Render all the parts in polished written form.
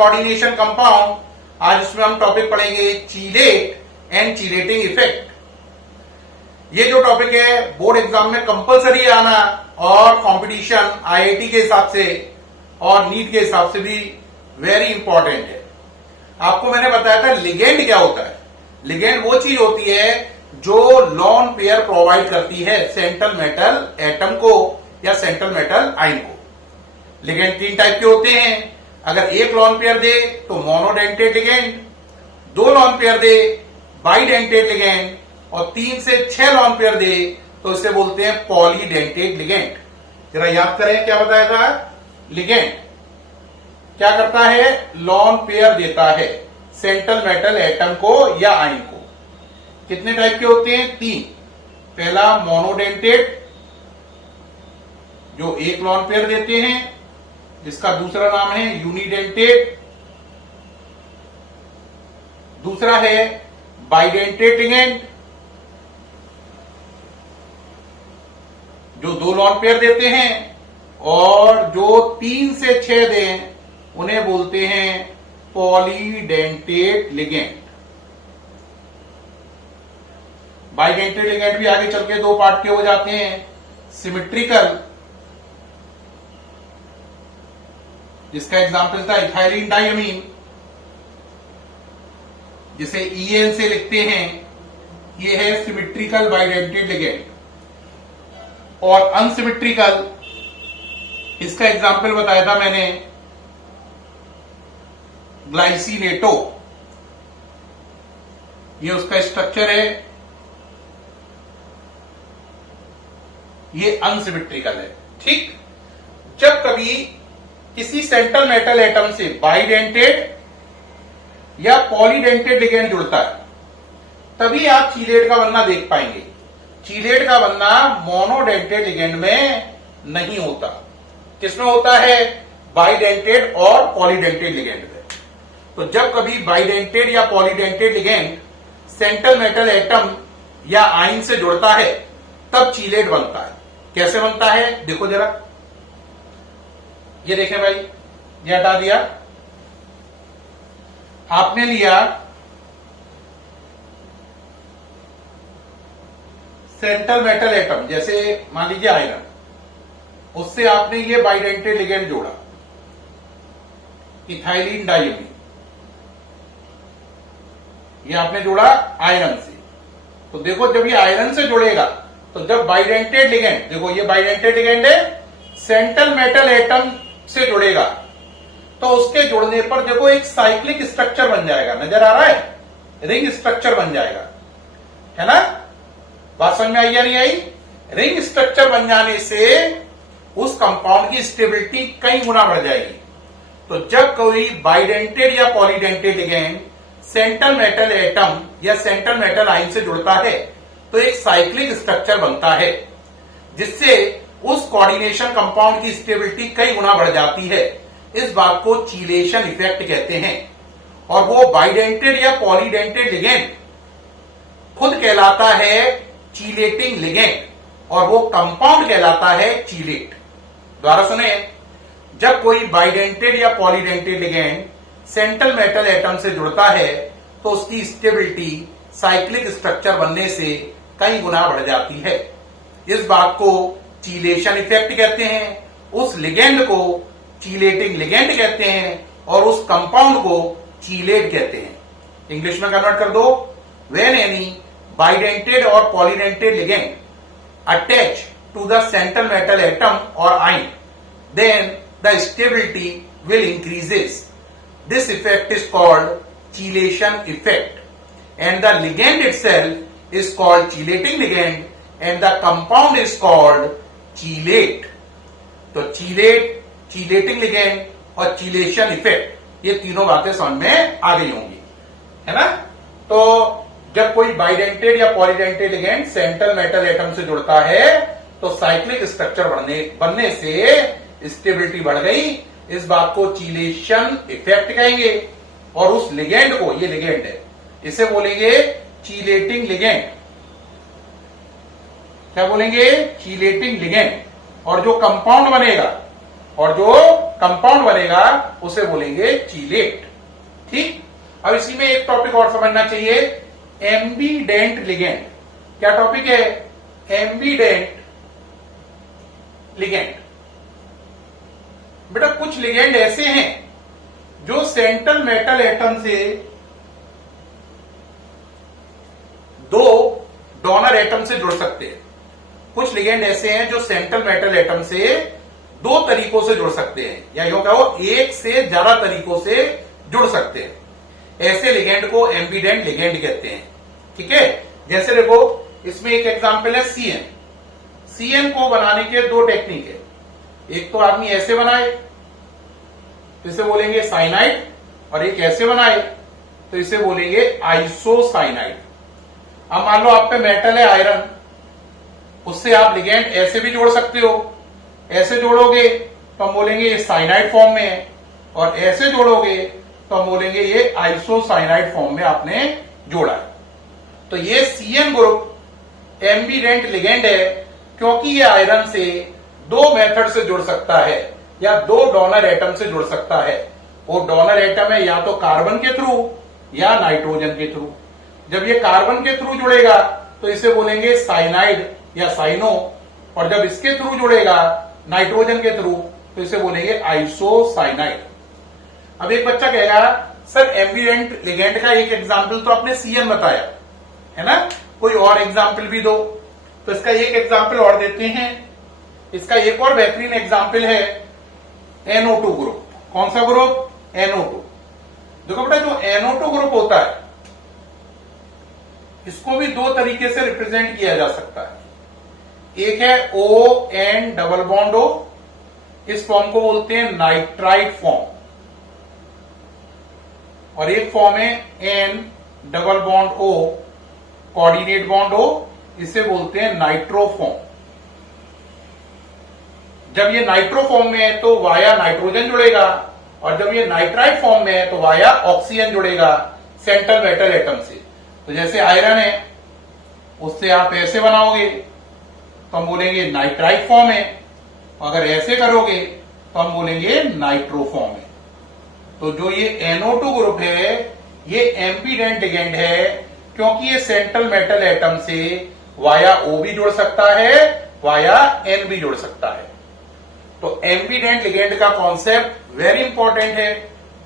Coordination compound. आज इसमें हम टॉपिक पढ़ेंगे चीलेट एंड चीलेटिंग इफेक्ट। ये जो टॉपिक है बोर्ड एग्जाम में कंपलसरी आना और कंपटीशन आईआईटी के हिसाब से और नीट के हिसाब से भी वेरी इंपॉर्टेंट है। आपको मैंने बताया था लिगेंड क्या होता है। लिगेंड वो चीज होती है जो लॉन पेयर प्रोवाइड करती है सेंट्रल मेटल एटम को या सेंट्रल मेटल आयन को। लिगेंड तीन टाइप के होते हैं। अगर एक लॉन पेयर दे तो मोनोडेंटेड लिगेंड, दो लॉन पेयर दे बाइडेंटेड लिगेंड और 3 से 6 लॉन पेयर दे तो इसे बोलते हैं पॉलीडेंटेड लिगेंड। जरा याद करें क्या बताया था। लिगेंड क्या करता है, लॉन पेयर देता है सेंट्रल मेटल एटम को या आयन को। कितने टाइप के होते हैं, 3। पहला मोनोडेंटेड जो एक लॉन पेयर देते हैं, जिसका दूसरा नाम है यूनिडेंटेड। दूसरा है बाइडेंटेड लिगेंड जो 2 लॉन पेयर देते हैं, और जो 3 से 6 दें उन्हें बोलते हैं पॉलीडेंटेड लिगेंड। बाइडेंटेड लिगेंड भी आगे चल के 2 पार्ट के हो जाते हैं। सिमेट्रिकल, जिसका एग्जाम्पल था इथाइलिन डायमीन, जिसे EN से लिखते हैं, ये है सिमेट्रिकल बाइडेंटेड लिगेंड। और अनसिमेट्रिकल, इसका एग्जाम्पल बताया था मैंने ग्लाइसिनेटो। ये उसका स्ट्रक्चर है, ये अनसिमेट्रिकल है। ठीक, जब कभी किसी सेंट्रल मेटल एटम से बाइडेंटेड या पॉलीडेंटेड लिगेंड जुड़ता है तभी आप चीलेट का बनना देख पाएंगे। चीलेट का बनना मोनोडेंटेड लिगेंड में नहीं होता। किसमें होता है, बाइडेंटेड और पॉलीडेंटेड लिगेंड में। तो जब कभी बाइडेंटेड या polydentate ligand central metal atom या आयन से जुड़ता है तब चीलेट बनता है। कैसे बनता है देखो जरा। ये देखें भाई, ये हटा दिया, आपने लिया सेंट्रल मेटल एटम, जैसे मान लीजिए आयरन, उससे आपने ये बाइडेंटेड लिगेंड जोड़ा इथाइलिन डायमीन, ये आपने जोड़ा आयरन से। तो देखो जब ये आयरन से जुड़ेगा तो जब बाइडेंटेड लिगेंड, देखो ये बाइडेंटेड लिगेंड है, सेंट्रल मेटल एटम से जुड़ेगा तो उसके जुड़ने पर देखो एक साइक्लिक स्ट्रक्चर बन जाएगा। नजर आ रहा है, रिंग स्ट्रक्चर बन जाएगा, है ना। बात समझ में आई या नहीं आई। रिंग स्ट्रक्चर बन जाने से उस कंपाउंड की स्टेबिलिटी कई गुना बढ़ जाएगी। तो जब कोई बाइडेंटेड या polydentate ligand central metal atom या सेंट्रल मेटल आयन से जुड़ता है तो एक साइक्लिक स्ट्रक्चर बनता है, जिससे उस कोऑर्डिनेशन कंपाउंड की स्टेबिलिटी कई गुना बढ़ जाती है। इस बात को चीलेशन इफेक्ट कहते हैं। और वो बाइडेंटेड या पॉलीडेंटेड लिगेंड खुद कहलाता है चीलेटिंग लिगेंड और वो कंपाउंड कहलाता है चीलेट। दोबारा सुने, जब कोई बाइडेंटेड या polydentate ligand central metal atom से जुड़ता है तो उसकी स्टेबिलिटी साइक्लिक स्ट्रक्चर बनने से कई गुना बढ़ जाती है। इस बात को चीलेशन इफेक्ट कहते हैं। उस लिगेंड को चीलेटिंग लिगेंड कहते हैं और उस कंपाउंड को चीलेट कहते हैं। इंग्लिश में कन्वर्ट कर दो, व्हेन एनी बाइडेंटेड और polydentate ligand attach to the central metal atom और ion, then the stability will increases. This effect is called chelation effect and the ligand itself is called chelating ligand and the compound is called chelate. तो चीलेट, चीलेटिंग ligand और चीलेशन effect, ये तीनों बातें समझ में आ गई होंगी, है ना। तो जब कोई बाइडेंटेड या polydentate ligand central metal atom से जुड़ता है तो साइक्लिक स्ट्रक्चर बनने से स्टेबिलिटी बढ़ गई। इस बात को चीलेशन इफेक्ट कहेंगे। और उस लिगेंड को, ये लिगेंड है, इसे बोलेंगे चीलेटिंग लिगेंड। क्या बोलेंगे, चीलेटिंग लिगेंड। और जो कंपाउंड बनेगा और जो कंपाउंड बनेगा उसे बोलेंगे चीलेट। ठीक, अब इसी में एक टॉपिक और समझना चाहिए, एम्बीडेंट लिगेंड। क्या टॉपिक है? एम्बीडेंट लिगेंड। बेटा कुछ लिगेंड ऐसे हैं जो सेंट्रल मेटल एटम से दो डोनर एटम से जुड़ सकते हैं। कुछ लिगेंड ऐसे हैं जो सेंट्रल मेटल एटम से दो तरीकों से जुड़ सकते हैं, या यूं कहो एक से ज्यादा तरीकों से जुड़ सकते हैं। ऐसे लिगेंड को एम्बीडेंट लिगेंड कहते हैं। ठीक है, जैसे देखो इसमें एक एग्जांपल है सीएन। सीएन को बनाने के दो टेक्निक है। एक तो आदमी ऐसे बनाए तो इसे बोलेंगे साइनाइड, और एक ऐसे बनाए तो इसे बोलेंगे आइसोसाइनाइड। अब मान लो आप पे मेटल है आयरन, उससे आप लिगेंड ऐसे भी जोड़ सकते हो। ऐसे जोड़ोगे तो हम बोलेंगे ये साइनाइड फॉर्म में है, और ऐसे जोड़ोगे तो हम बोलेंगे ये आइसोसाइनाइड फॉर्म में आपने जोड़ा है। तो ये सीएन ग्रुप एम्बीडेंट लिगेंड है, क्योंकि ये आयरन से दो मेथड से जुड़ सकता है या दो डोनर एटम से जुड़ सकता है। वो डोनर एटम है या तो कार्बन के थ्रू या नाइट्रोजन के थ्रू। जब ये कार्बन के थ्रू जुड़ेगा तो इसे बोलेंगे साइनाइड या साइनो, और जब इसके थ्रू जुड़ेगा नाइट्रोजन के थ्रू तो इसे बोलेंगे आइसोसाइनाइड। अब एक बच्चा कहेगा सर एम्बीडेंट लिगेंड का एक एग्जाम्पल तो आपने सीएन बताया है ना, कोई और एग्जाम्पल भी दो। तो इसका एक एग्जाम्पल और देते हैं। इसका एक और बेहतरीन एग्जाम्पल है NO2 ग्रुप। कौन सा ग्रुप? NO2। देखो बेटा जो NO2 ग्रुप होता है इसको भी दो तरीके से रिप्रेजेंट किया जा सकता है। एक है ON डबल बॉन्ड O, इस फॉर्म को बोलते हैं नाइट्राइट फॉर्म, और एक फॉर्म है N double bond O coordinate bond O, इसे बोलते हैं नाइट्रो फॉर्म। जब ये नाइट्रो फॉर्म में है तो वाया नाइट्रोजन जुड़ेगा, और जब ये नाइट्राइट फॉर्म में है तो वाया ऑक्सीजन जुड़ेगा सेंट्रल मेटल एटम से। तो जैसे आयरन है उससे आप ऐसे बनाओगे तो हम बोलेंगे नाइट्राइट फॉर्म है, अगर ऐसे करोगे तो हम बोलेंगे नाइट्रो फॉर्म है। तो जो ये NO2 ग्रुप है ये एम्बीडेंट लिगेंड है, क्योंकि ये सेंट्रल मेटल एटम से वाया O भी जुड़ सकता है, वाया N भी जुड़ सकता है। तो एम्बीडेंट लिगेंड का कॉन्सेप्ट वेरी इंपॉर्टेंट है,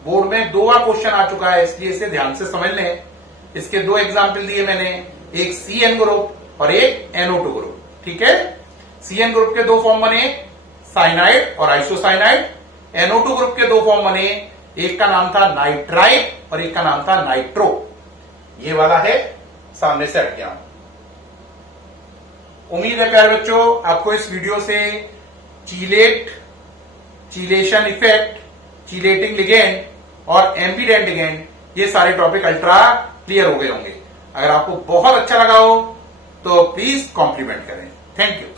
बोर्ड में 2 बार क्वेश्चन आ चुका है, इसलिए इसे ध्यान से समझ लें। इसके 2 एग्जाम्पल दिए मैंने, एक CN ग्रुप और एक NO2 ग्रुप। ठीक है, CN ग्रुप के 2 फॉर्म बने, साइनाइड और आइसोसाइनाइड। NO2 ग्रुप के 2 फॉर्म बने, एक का नाम था नाइट्राइट और एक का नाम था नाइट्रो। ये वाला है, सामने से हट गया। उम्मीद है प्यारे बच्चों आपको इस वीडियो से चीलेट, चीलेशन इफेक्ट, चीलेटिंग लिगेंड और एम्बीडेंट लिगेंड ये सारे टॉपिक अल्ट्रा क्लियर हो गए होंगे। अगर आपको बहुत अच्छा लगा हो तो प्लीज कॉम्प्लीमेंट करें। Thank you.